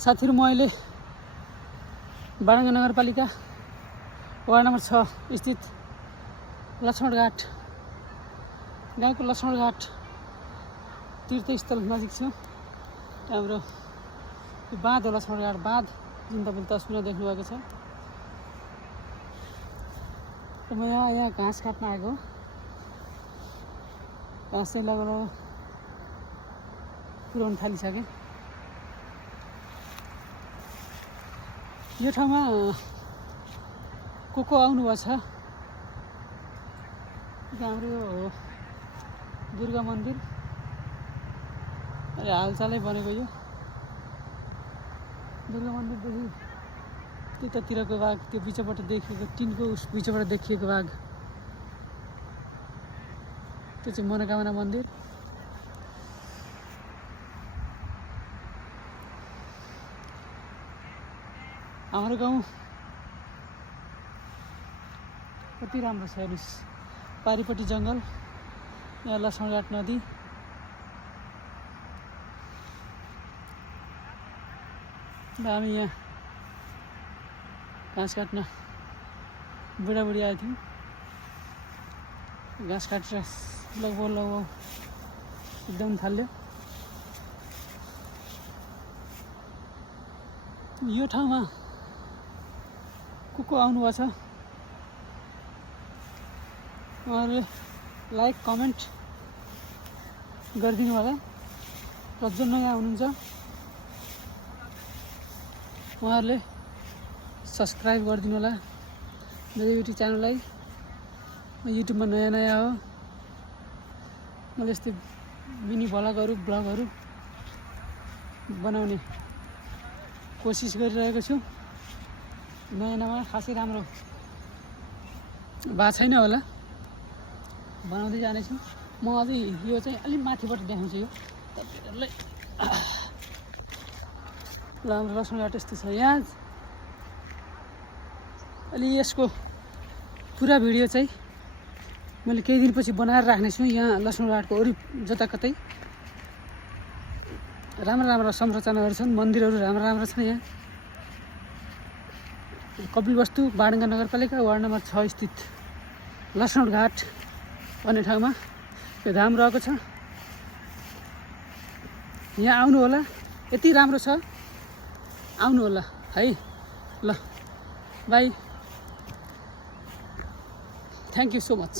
साथीहरु म अहिले बाणगंगा नगरपालिका वार्ड नम्बर 6 स्थित लक्ष्मणघाट गाउँको लक्ष्मणघाट तीर्थस्थल नजिक छु। हाम्रो यो बाँध हो, लक्ष्मणघाट बाँध, जुन तपाईले तस्बिरमा देख्नु भएको छ। र म यहाँ घाँस काट्न आएको। घाँस चाहिँ लगभग पुर्याउन थालिसके। यो ठाउँमा को आउनु भएको छ? हाम्रो यो दुर्गा मन्दिर अहिले हालचालै बनेको यो दुर्गा मन्दिरदेखि त्यतातिरको भाग, त्यो बिचबाट देखिएको टिनको उस बिचबाट देखिएको भाग, त्यो चाहिँ मनोकामना मन्दिर। हाम्रो गाउँ कति राम्रो छ हेर्नुस्। पारिपट्टि जङ्गल, यहाँ लक्ष्मणघाट नदी, हामी यहाँ घाँस काट्न बुढाबुढी आएको थियौँ। घाँस काटेर लगभग एकदम थाल्यो। यो ठाउँमा को आउनु भएको छ? उहाँहरूले लाइक कमेन्ट गरिदिनु होला। र जो नयाँ हुनुहुन्छ उहाँहरूले सब्सक्राइब गरिदिनु होला मेरो युट्युब च्यानललाई। म युट्युबमा नयाँ हो। मैले यस्तै मिनी भ्लगहरू ब्लगहरू बनाउने कोसिस गरिरहेको छु। नयाँ खासै राम्रो भएको छैन होला, बनाउँदै जानेछु। म अझै यो चाहिँ अलिक माथिबाट देखाउँछु। यो तपाईँहरूलाई ल हाम्रो लक्ष्मणघाट यस्तो छ। यहाँ अलि यसको पुरा भिडियो चाहिँ मैले केही दिनपछि बनाएर राख्नेछु। यहाँ लक्ष्मणघाटको वरि जताकतै राम्रा संरचनाहरू छन्, मन्दिरहरू राम्रा छन्। यहाँ कपिलवस्तु बाणगंगा नगरपालिका वार्ड नम्बर 6 स्थित लक्ष्मणघाट भन्ने ठाउँमा यो धाम रहेको छ। यहाँ आउनु होला, यति राम्रो छ, आउनु होला है। ल by, thank you so much.